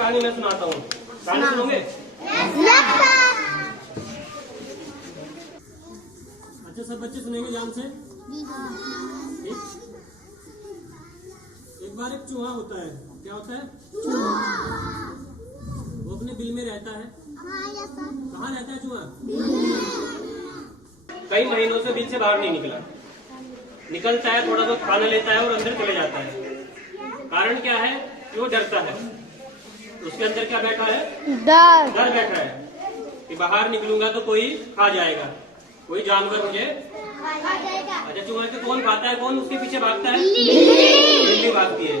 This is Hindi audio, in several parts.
कहानी मैं सुनाता हूँ, कहानी सुनोगे? अच्छा सब बच्चे सुनेंगे ध्यान से। एक बार एक चूहा होता है। क्या होता है? वो अपने बिल में रहता है। कहाँ रहता है चूहा? कई महीनों से बिल से बाहर नहीं निकलता है, थोड़ा बहुत खाना लेता है और अंदर चले जाता है। कारण क्या है? वो डरता है। उसके अंदर क्या बैठा है? डर बैठा है कि बाहर निकलूंगा तो कोई खा जाएगा, कोई जानवर मुझे खा जाएगा। अच्छा चूहा को कौन खाता है? कौन उसके पीछे भागता है? बिल्ली भागती है।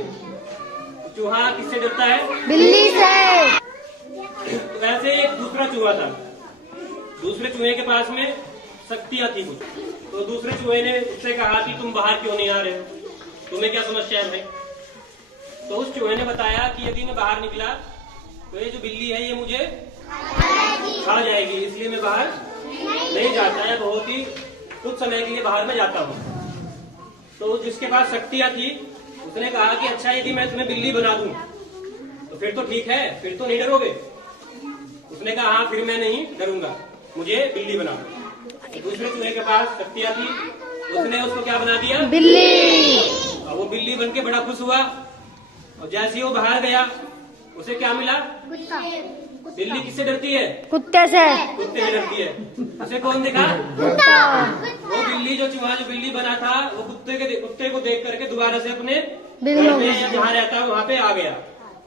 चूहा किससे डरता है? बिल्ली से। तो वैसे एक दूसरा चूहा था। दूसरे चूहे के पास में शक्तियां थी कुछ। तो दूसरे चूहे ने उससे कहा कि तुम बाहर क्यों नहीं आ रहे हो, तुम्हें क्या समस्या है? तो उस चूहे ने बताया कि यदि मैं बाहर निकला तो ये जो बिल्ली है ये मुझे खा जाएगी, इसलिए मैं बाहर नहीं जाता है, बहुत ही कुछ समय के लिए बाहर में जाता हूँ। तो जिसके पास शक्तियां थी उसने कहा कि अच्छा यदि मैं तुम्हें बिल्ली बना दूं तो फिर तो ठीक है, फिर तो नहीं डरोगे। उसने कहा हाँ फिर मैं नहीं डरूंगा, मुझे बिल्ली बना दो। तो दूसरे चूहे के पास शक्तियां थी, उसने उसको क्या बना दिया? बिल्ली। और वो बिल्ली बन के बड़ा खुश हुआ और जैसे ही वो बाहर गया उसे क्या मिला? बिल्ली किससे डरती है? कुत्ते से। कुत्ते से डरती है। उसे कौन देखा? कुत्ता। वो बिल्ली जो बिल्ली बना था वो कुत्ते को देख करके दोबारा से अपने घर में या जहाँ रहता है वहाँ पे आ गया,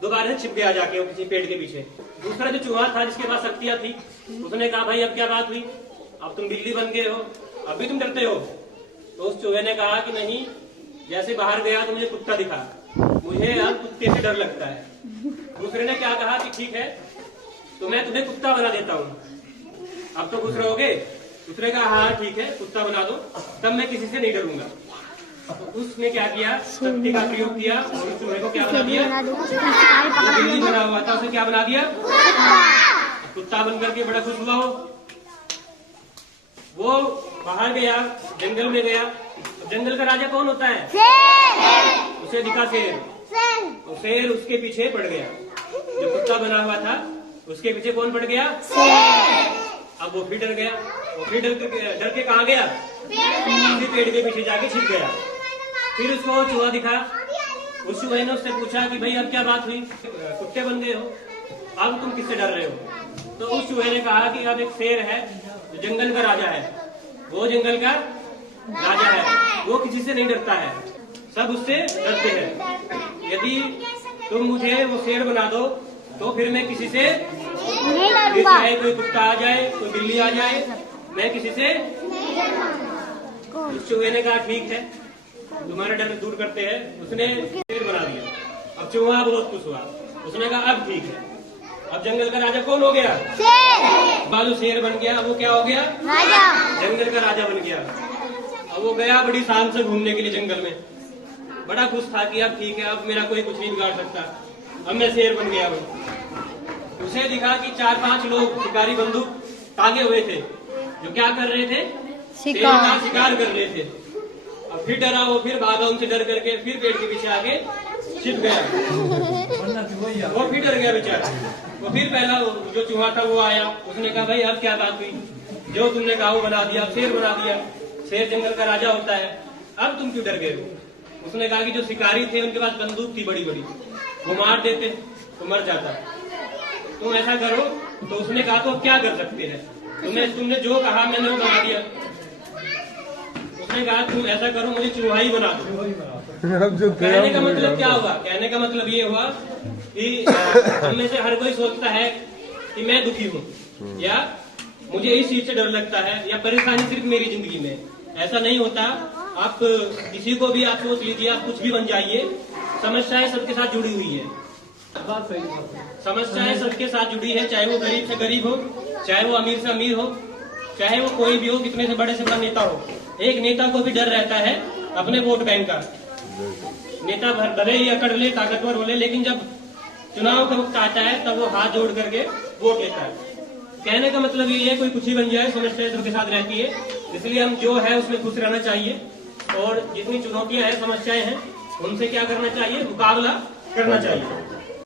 दोबारा से छिप गया जाके वो किसी पेड़ के पीछे। दूसरा जो चूहा था जिसके पास शक्तियां थी उसने कहा भाई अब क्या बात हुई, अब तुम बिल्ली बन गए हो, अब भी तुम डरते हो? तो उस चूहे ने कहा कि नहीं, जैसे बाहर गया तो मुझे कुत्ता दिखा, मुझे अब कुत्ते से डर लगता है। दूसरे ने क्या कहा कि ठीक है तो मैं तुम्हें कुत्ता बना देता हूँ, अब तो खुश रहोगे? दूसरे कहा हाँ ठीक है कुत्ता बना दो, तब मैं किसी से नहीं डरूंगा। तो उसने क्या किया? शक्ति का प्रयोग किया और उस चूहे को क्या बना दिया? बिल्ली बना हुआ था उसे क्या बना दिया? कुत्ता बनकर के बड़ा खुश हुआ वो बाहर गया, जंगल में गया। जंगल का राजा कौन होता है? शेर। उसे दिखा शेर, तो शेर उसके पीछे पड़ गया। जो कुत्ता बना हुआ था उसके पीछे कौन पड़ गया? शेर। अब वो फिर डर गया, वो फिर डर के कहाँ गया? किसी पेड़ के पीछे जाके छिप गया। फिर उसको चूहा दिखा, उस चूहे ने उससे पूछा कि भाई अब क्या बात हुई, कुत्ते बन गए हो, अब तुम किससे डर रहे हो? तो उस चूहे ने कहा कि अब एक शेर है जो जंगल का राजा है, वो जंगल का राजा है, वो किसी से नहीं डरता है, सब उससे डरते हैं। यदि तुम मुझे वो शेर बना दो तो फिर मैं किसी से चाहे कोई कुत्ता आ जाए, कोई बिल्ली आ जाए, मैं किसी से। उस चूहे ने कहा ठीक है तुम्हारा डर दूर करते हैं, उसने शेर बना दिया। अब चूहा बहुत खुश हुआ, उसने कहा अब ठीक है, अब जंगल का राजा कौन हो गया? शेर। बालू शेर बन गया, वो क्या हो गया? राजा। जंगल का राजा बन गया। अब वो गया बड़ी शान से घूमने के लिए जंगल में, बड़ा खुश था कि अब ठीक है, अब मेरा कोई कुछ नहीं बिगाड़ सकता, अब मैं शेर बन गया हूँ। उसे दिखा कि 4-5 लोग शिकारी बंदूक टांगे हुए थे जो क्या कर रहे थे? शेर का शिकार कर रहे थे। अब फिर डरा वो, फिर भागा उनसे डर करके, फिर पेड़ के पीछे आके छिप गया। वो फिर डर गया बेचारा। वो फिर पहला जो चूहा था वो आया, उसने कहा भाई अब क्या बात हुई, जो तुमने कहा वो बना दिया, शेर बना दिया, शेर जंगल का राजा होता है, अब तुम क्यों डर गए हो? उसने कहा कि जो शिकारी थे उनके पास बंदूक थी बड़ी बड़ी, वो मार देते तो मर जाता, तुम ऐसा करो। तो उसने कहा तो क्या कर सकते हैं, तुमने जो कहा मैंने वो बना दिया। उसने कहा तुम ऐसा करो मुझे चूहा ही बना दो। कहने का मतलब क्या हुआ? कहने का मतलब ये हुआ कि हम में से हर कोई सोचता है कि मैं दुखी हूँ या मुझे इस चीज से डर लगता है या परेशानी सिर्फ मेरी जिंदगी में। ऐसा नहीं होता, आप किसी को भी आप सोच लीजिए, आप कुछ भी बन जाइए, समस्याएं सबके साथ जुड़ी हुई है। समस्याएं सबके साथ जुड़ी है, चाहे वो गरीब से गरीब हो, चाहे वो अमीर से अमीर हो, चाहे वो कोई भी हो, कितने से बड़े नेता हो। एक नेता को भी डर रहता है अपने वोट बैंक का। नेता भले ही अकड़ ले, ताकतवर बोले, लेकिन जब चुनाव का वक्त आता है तब वो हाथ जोड़ करके वोट लेता है। कहने का मतलब ये है कोई कुछ ही बन जाए, समस्याएं सबके साथ रहती है, इसलिए हम जो है उसमें खुश रहना चाहिए और जितनी चुनौतियां हैं, समस्याएं हैं, उनसे क्या करना चाहिए? मुकाबला करना चाहिए।